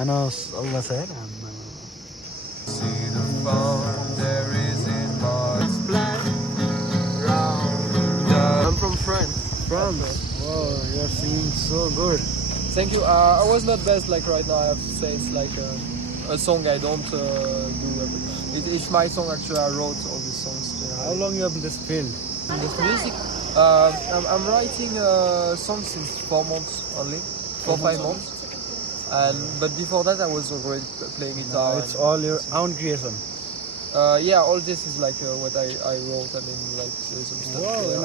Manos Allah said. See the fun there is in my flat round. I'm from France. France. Wow, you're singing so good. Thank you. I was not best like right now. I have to say it's like a song I don't do. It's my song actually. I wrote all these songs. How long you have in this field? This music. I'm writing songs since 4 months only, 4-5 months. But before that I was already playing guitar. It's all your own creation. Yeah, all this is like what I wrote. I mean, like some stuff. Wow, Yeah. and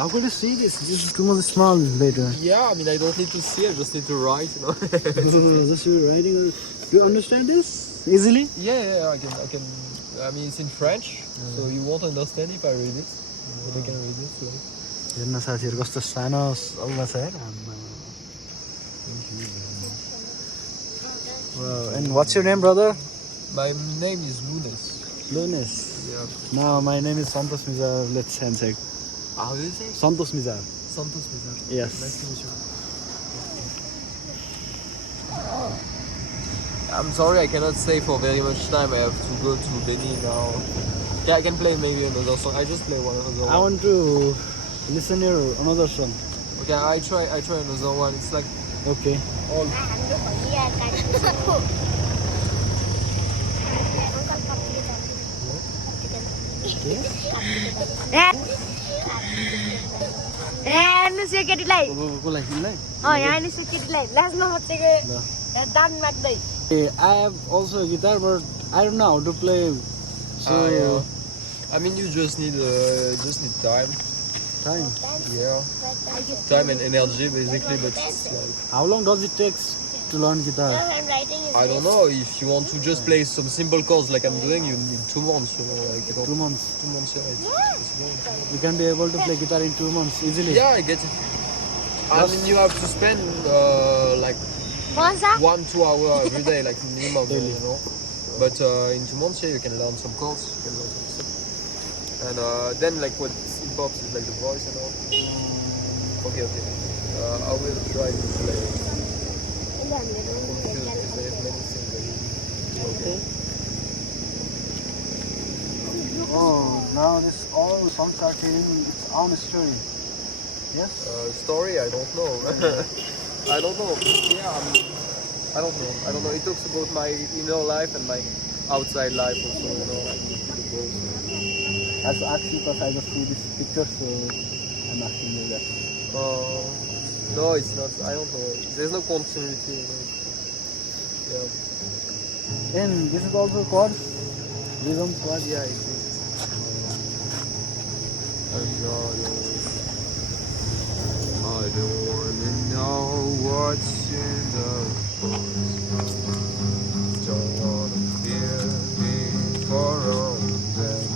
how could you see this? This is too much small later. Yeah, I mean, I don't need to see. I just need to write. You know. Just you writing. Do you understand this easily? Yeah, I can. I mean, it's in French, so you won't understand if I read it. But I can read it. So. हेर्न साथीहरु कस्तो सानो अल्ला छ यार. Wow, and what's your name, brother? My name is Lunes. Lunes. Yeah. Now my name is Santosh Mijar. Let's handshake. How do you say? Santosh Mijar. Santosh Mijar. Yes. Nice to meet you. I'm sorry, I cannot stay for very much time. I have to go to Benin now. Yeah, I can play maybe another song. I just play one another. I want to listen your another song. Okay, I try another one. It's like Okay. all. I have also a guitar, but I don't know how to play. So Yeah. I mean, you just need time. time. Yeah, time and energy basically. But it's like, How long does it take to learn guitar? I don't know, if you want to just play some simple chords like I'm doing, you need 2 months. You know, like, 2 months. 2 months. Yeah, it's more. You can be able to play guitar in 2 months easily. Yeah, I get it. I mean, you have to spend like 1-2 hours every day, like minimum, Daily. you know. But in 2 months, yeah, you can learn some chords, you can learn some stuff. And then, like, what's important is like the voice and all. Okay. I will try to play. I'm confused because I have many things that Okay. Oh, now this all songs are telling its own story. Yes. Story, I don't know. I don't know. Yeah, I don't know. It talks about my inner life and my outside life also, you know, like both. I have to ask you because I just see this picture, so I'm asking you that. No, it's not. I don't know. There's no continuity. You know. Yeah. And this is also chords, rhythm chords. Yeah, it is. I don't wanna know what's in the voice. Don't wanna fear before all that.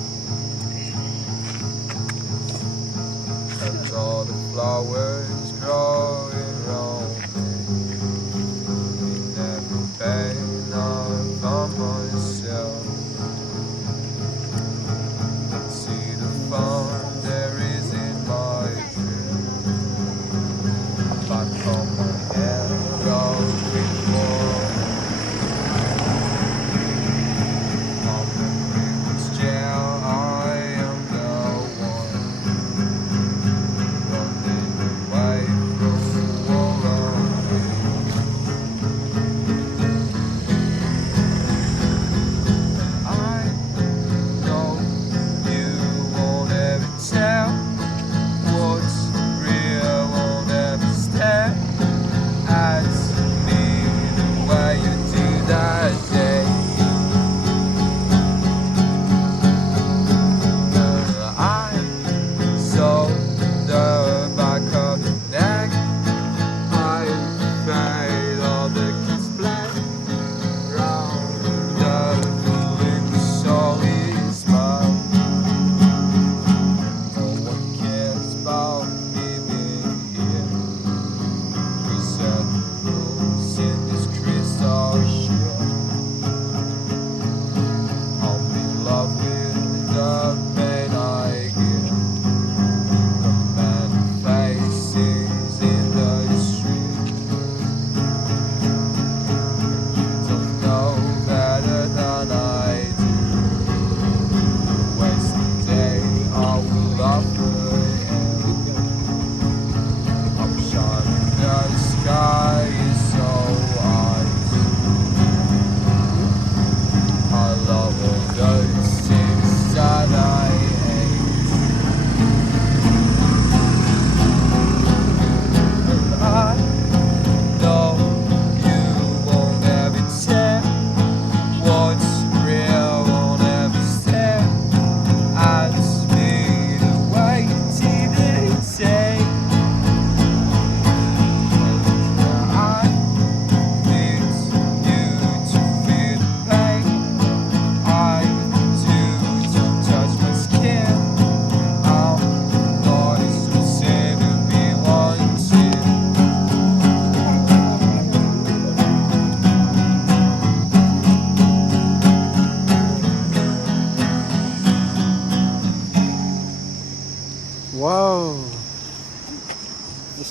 And all the flowers growing round me. In every pain I found myself. See the fun there is in my dream. Back on my head of before. On the river's jail, I am the one running away from all of me.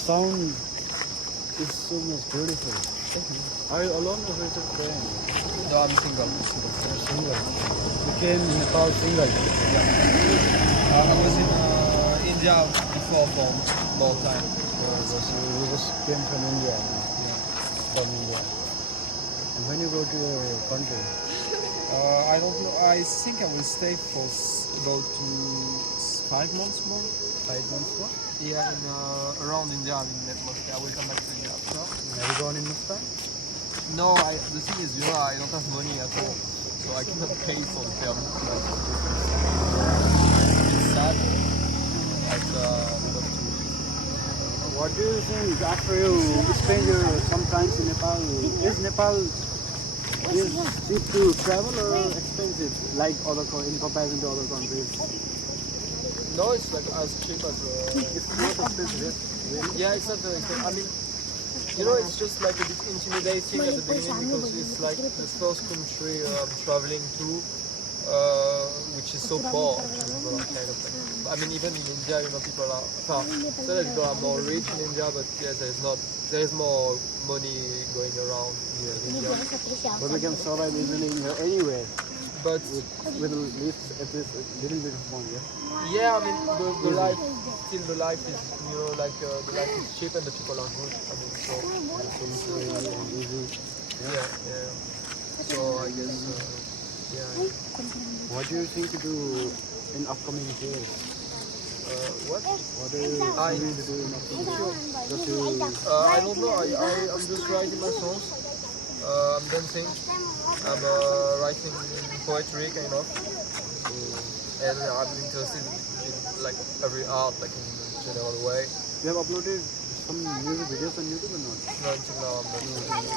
sound is so much beautiful. Are you alone or with your friend? No, I'm single. You're single. You came in Nepal single. I was in India before for more time. You just came from India. From India. And when you go to your country? I don't know. I think I will stay for about 5 months more. 5 months more? Yeah, in around India. I mean, mostly. I will come back to India after. Have you gone in this time? No, the thing is, I don't have money at all, so I cannot pay for the permit. It's sad, but we have to. What do you think after you spend your some time in Nepal? Is Nepal cheap to travel or expensive like in comparison to other countries? No, it's like as cheap as. It's not expensive. Really? Yeah, it's not very expensive. I mean, it's just like a bit intimidating at the beginning because it's like the first country I'm traveling to, which is so poor. Kind of thing. I mean, even in India, people are. So that people are more rich in India, but yeah, there's more money going around here in India. But we can survive easily in here anywhere. But with at least a little bit of money, yeah? yeah, I mean the life is the life is cheap and the people are good. I mean, so Easy. yeah. So I guess yeah. What do you think to do in upcoming days? What? What are you planning to do in upcoming days? I don't know. I'm just writing my songs. I'm dancing. I'm writing poetry kind of, and I'm interested in like every art, like in a general way. You have uploaded some music videos on YouTube or not? No, until now I'm not musician.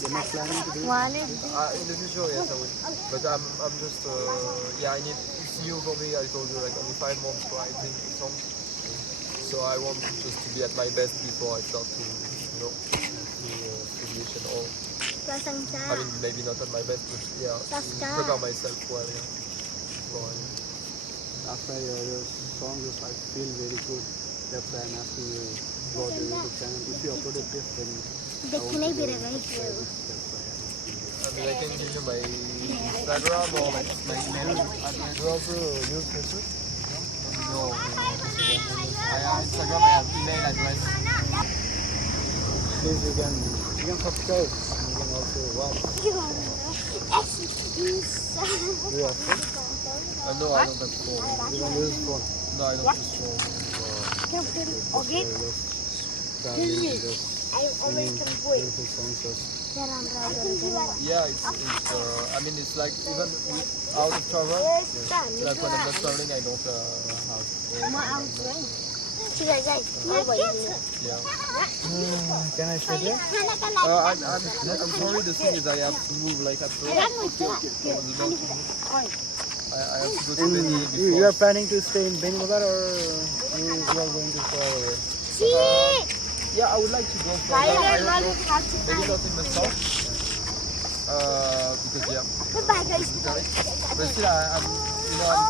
You're not planning to do it? In the future, yes, I will. But I'm just it's new for me. I told you like only 5 months writing songs, so I want just to be at my best before I start to do musician or. I mean, maybe not at my best, but yeah, prepare myself well. Yeah. After your songs, I feel very good. That's why I'm asking you about your YouTube channel. If you upload a clip, then I want to go subscribe. That's why I'm asking you. I mean, I can give you my Instagram or like my email address. You also use Facebook? No. I have Instagram. I have email address. Please, you can subscribe. You can also watch. Do you have phone? No, I don't have phone. You don't use phone? No, I don't use phone. Okay. Traveling, just singing beautiful songs. Yeah, I mean, it's like even out of travel, like when I'm not traveling, I don't have phone. Yeah. Can I show you? I'm sorry, the thing is I have to move like after. I have to go to Beni before. You are planning to stay in Beni Bazar or you are going to far away? Yeah, I would like to go for maybe not in the south. Because but still I'm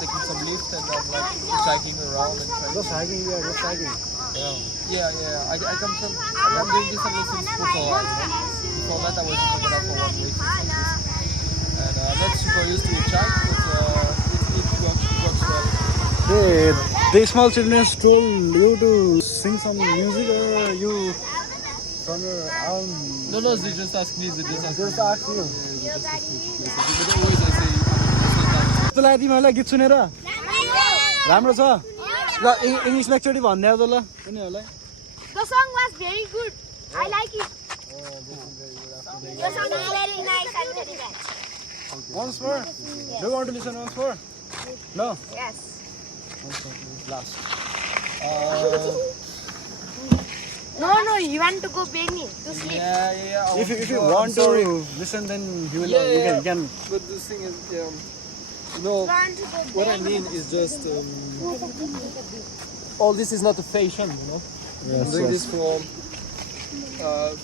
taking some lift and I'm like hiking around and trying. Just hiking, yeah, just hiking. Yeah. I come from. I'm doing this ever since before. Before that, I was in Canada for 1 week. And I'm not super used to hitchhike, but it works well. The small children told you to sing some music or you from your own? No, they just ask me. They just ask you. But always I say. तँलाई तिमीहरूलाई गीत सुनेर राम्रो छ ल इङ्ग्लिसमा एकचोटि भनिदेऊ त ल उनीहरूलाई The song was very good. I like it. The song is very nice and very nice. Once more? Do you want to listen once more? No? Yes. Once more, last. No, you want to go begging to sleep. Yeah. If you want to listen, then you will. You can. But the thing is, what I mean is just all this is not a fashion, Yes, I'm doing this for I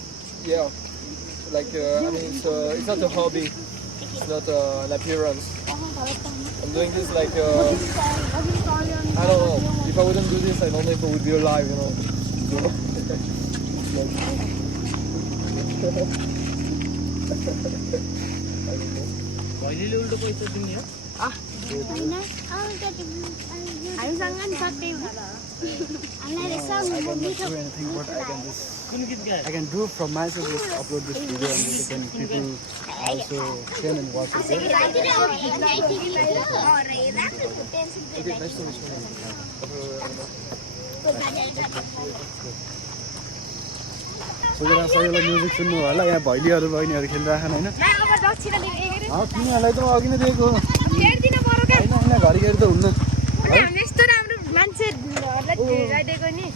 mean it's not a hobby, it's not an appearance. I'm doing this like I don't know. if I wouldn't do this, I don't know if I would be alive, you know. हामीसँग नि सक्दै हामीलाई I cannot do anything, but I can do from myself, just upload this video and then people also can and watch it. सबैलाई music सुन्नु होला यहाँ भैलीहरू बहिनीहरू खेलिरहेछन् होइन तिनीहरूलाई त अघि नै दिएको होइन होइन घरिघरि त हुन्न यस्तो राम्रो मान्छेहरूलाई भेटाइदिएको नि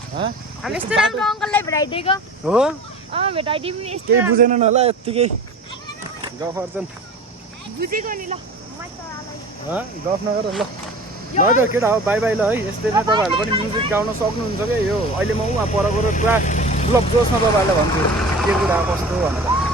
हामी यस्तो राम्रो अङ्कललाई भेटाइदिएको हो भेटाइदिउँ नि यस्तो केही बुझेनन् होला यत्तिकै गफ गर्छन् बुझेको नि ल गफ नगर ल ल त केटा हो बाई बाई ल है यस्तै नै तपाईँहरूले पनि म्युजिक गाउन सक्नुहुन्छ क्या यो अहिले म उहाँ पर गएर पुरा क्लब जोसमा तपाईँहरूलाई भन्छु के कुरा कस्तो भनेर